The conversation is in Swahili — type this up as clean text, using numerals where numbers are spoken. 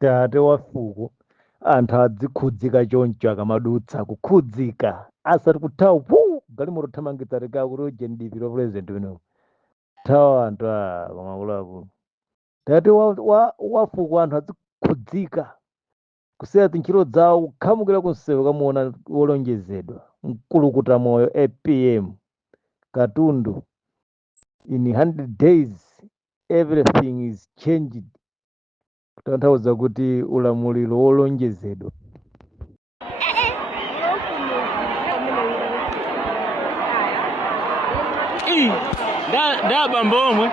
tate wafuko anthu adzikhudzika choncho akamadutsa kukhudzika asati kuthawa galimoto thamangitsa reka kuti uje ndipiro president wino thawa anthu pamakuluakulu tate wafuko anthu adzikhudzika kusiya ntchito zawo kukhamukira kunsewu kamuona wolonjezedwa mkulukuta moyo APM katundu in 100 days everything is changed kutanthauza kuti ulamuliro wolonjezedwa da bambomwe